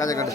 கதை கட்டு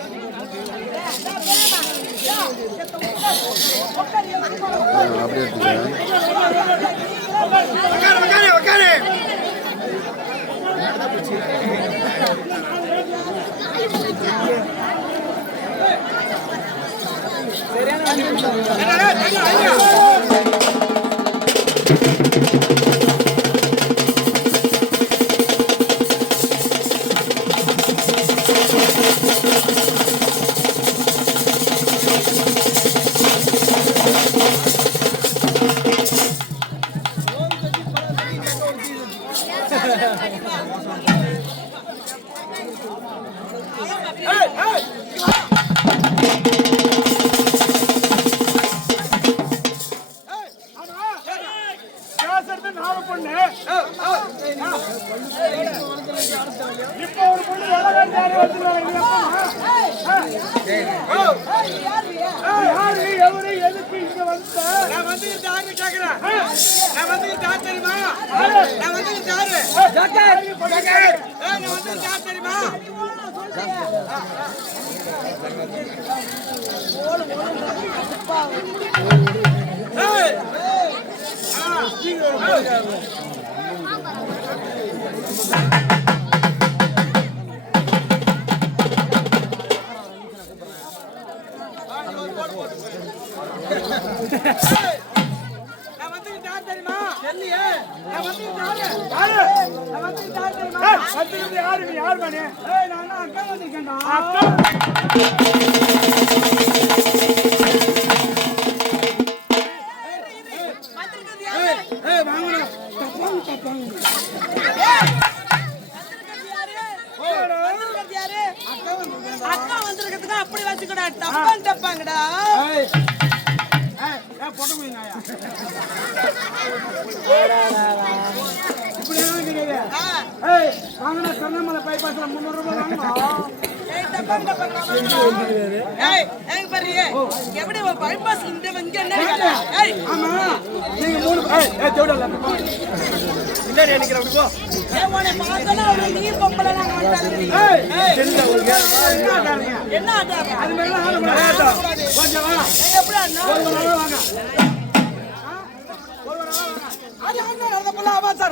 அப்படியே அக்கா வந்திருக்கிறதுக்கு அப்படி வச்சுக்கடா தப்பான் தப்பாங்கடா திருவண்ணாமலை பைபாஸ்ல 300 ரூபாய் வாங்கணும். எப்படி பைபாஸ் இங்க ஆமா நீங்க 3 நீர் பொம்பளை என்ன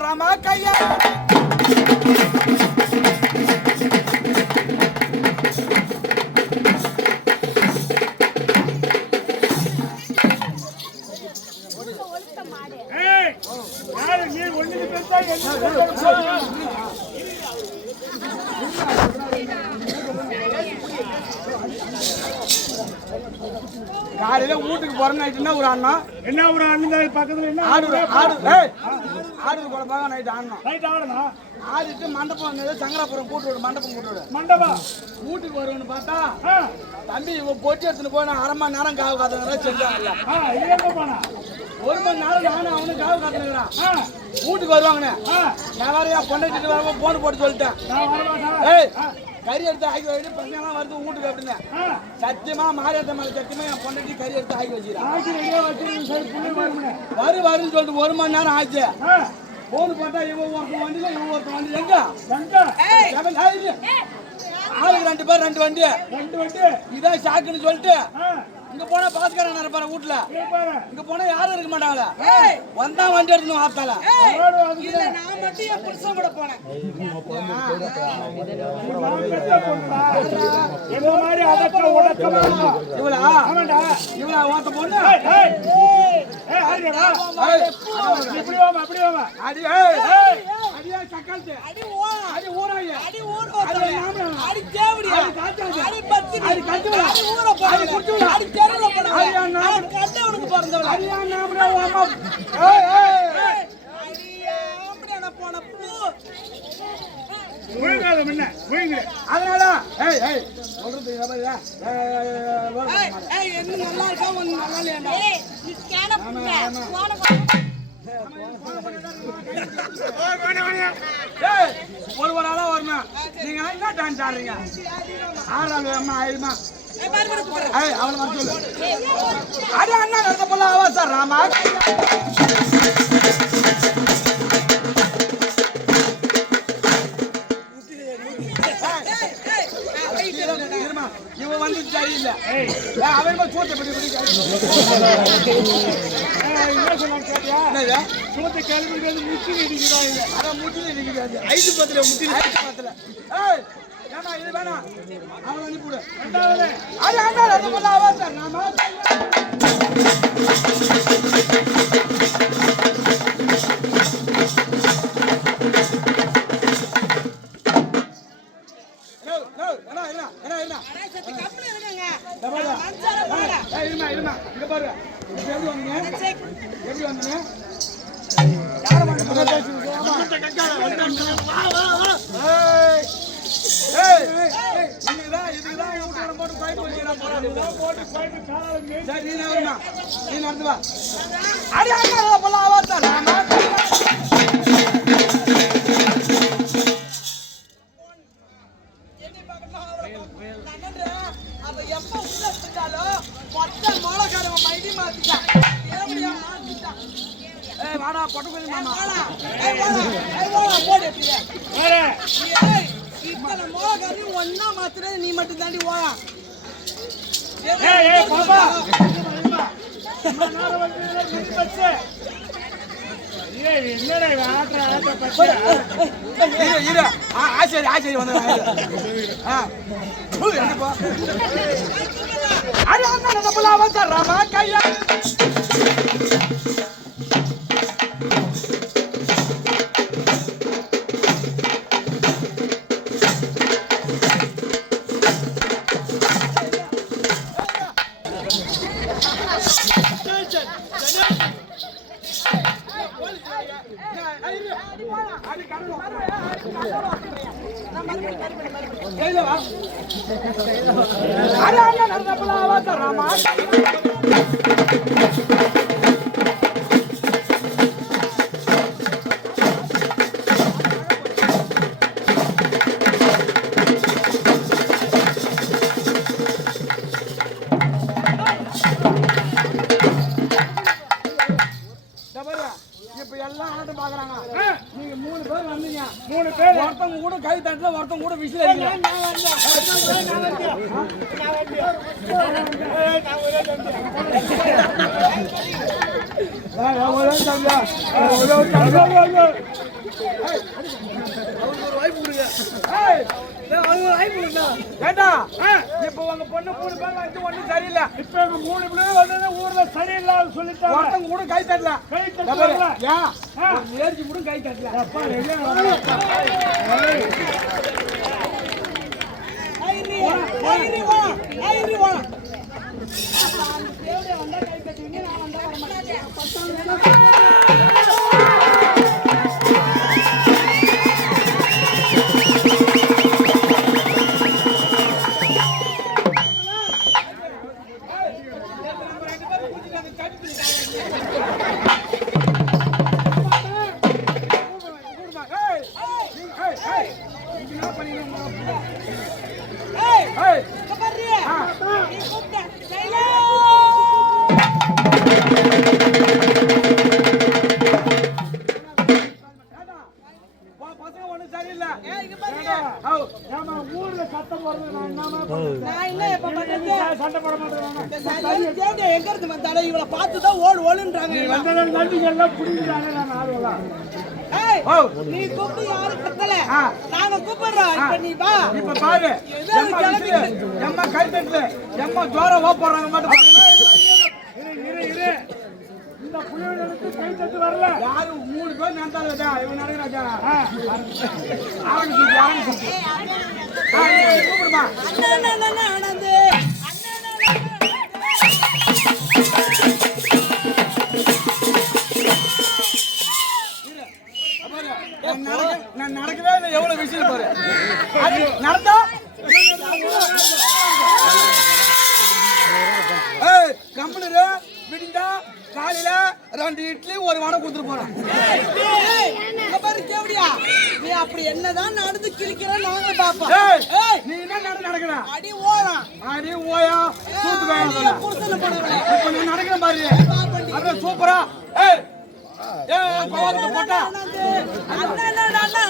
ராமா கையா காலையில வீட்டுக்கு போறேன்னு ஒரு அண்ணா என்ன ஒரு அண்ணன் பக்கத்துல என்ன ஆடு கூட பாக்க நைட் ஆடணும். நைட் ஆடணும். ஆடிட்டு மண்டபம் சங்கராபுரம் கூட்டு மண்டபம் கூட்டு மண்டபம் வீட்டுக்கு வருவன்னு பார்த்தா தம்பி இவன் பொட்டி எடுத்துன்னு போய் 1/2 மணி நேரம் காவு காத்துக்கிறா செஞ்சாங்கல்ல. 1 மணி நேரம் நானும் அவனும் காவு காத்துக்கிறான். வீட்டுக்கு வருவாங்கண்ணே நான் வேறையா பொண்டாட்டிட்டு வரப்போ போன் போட்டு சொல்லிட்டேன். கறி எடுத்து ஆக்கி வச்சு பசங்கலாம் வருது வீட்டுக்கு அப்படின்னு சத்தியமா மாரியாத்த மேல சத்தியமா என் பொண்டாட்டி கறி எடுத்து ஆக்கி வச்சுக்கிறான். வருன்னு சொல்லிட்டு 1 மணி நேரம் ஆச்சு. போன் போட்டா இவன் ஒருத்தன் வண்டியில இவன் ஒருத்தன் வண்டி எங்க ஆளுக்கு 2 பேர் 2 வண்டி இதான் ஷாக்குன்னு சொல்லிட்டு இங்க போனா பாஸ்கரன் இருப்பாரு வீட்டுல. இங்க போனா யாரும் இருக்க மாட்டாங்களா வந்தா வண்டி எடுத்துன்னு வார்த்தால இவளா ஓட்ட பொண்ணு அதனால சொல்றது நல்லா இருக்கா ஒரு ஆளா வரணும். நீங்க என்ன டான்ஸ் ஆடுறீங்க? 6 அம்மா 1000 அவளை வந்து சொல்லு. அது அண்ணா நடத்த போல ஆவா சார் ராமா இருமா இவன் வந்து சரியில்லை. அவன் சூட்டை படி என்ன சொன்னாங்க கேட்டியா? என்னது சூத்த கேள்வி முச்சில் இடிக்கிறாங்க. அதான் முட்டில் இடிக்கிறாரு. 5 பத்துல முட்டில் 5 பத்துல. ஏய் ஏமா இது வேணாம். அவன் வந்து கூட. ரெண்டாவது அது அண்ணா ரெண்டு பண்ண அவசர நான் இருமா இங்க பாரு எப்படி வந்தீங்க யார வந்து இதுதான் ஊட்டோட போட்டு போட்டு சரி நீ வருமா நீ நடந்து வா அடி அண்ணா போல அவசர வாடா பொட்டு கொஞ்சம் மாமா ஒன்னா மாத்திர நீ மட்டும் தாண்டி ஓடா ஆச்சரிய வந்து அவசரமா கையா இப்ப எல்லாம் ஆட்டம் பாக்குறாங்க. நீங்க 3 பேர் வந்தீங்க. 3 பேர் ஒருத்தங்க கூட கை தட்டல, ஒருத்தங்க கூட விசில் அடிக்கல. இப்ப உங்க பொண்ணு 3 பேர் வந்து ஒண்ணும் சரியில்லை. இப்ப எங்க 3 பேர் வந்து ஊர்ல சரியில்லை சொல்லிட்டாங்க. ஒருத்தங்க கூட கை தட்டல. கை தட்டல. ஏர்ஜி கூட கை தட்டல. ஊர்ல சத்தம் போடுறது சண்டை போட மாட்டேன். எங்க இருந்து வந்தாலும் இவளை பார்த்துதான் ஓடுன்றாங்க. எல்லாம் புடிக்கிறாங்க. நீ கூப்பிட்டு யாரும் கத்தல, நாங்க கூப்பிடுறோம். இப்ப நீ வா. இப்ப பாரு எம்மா கை தட்டல, எம்மா ஜோரம் ஓப்படுறாங்க மட்டும். இந்த புள்ளிகளுக்கு கை தட்டு வரல. யாரும் 3 பேர் நடந்தாருடா. இவன் நடக்கிறாஜா. கூப்பிடுமா ஆனந்து நான் நடக்கவே இல்லை. எவ்வளவு விஷயம் பாரு நடந்தா கம்பெனி விடிந்தா காலையில 2 இட்லி 1 வடை கொடுத்துட்டு போறான். நீ அப்படி என்னதான் நடந்து கிழிக்கிற நாங்க பாப்போம். நீ என்ன நடக்கிற அடி ஓரம் அடி ஓயா சூத்து வேணும். புருஷன போடுறேன். இப்ப நீ நடக்கிற பாரு அப்படியே சூப்பரா. கோவத்தை போட்டா அண்ணா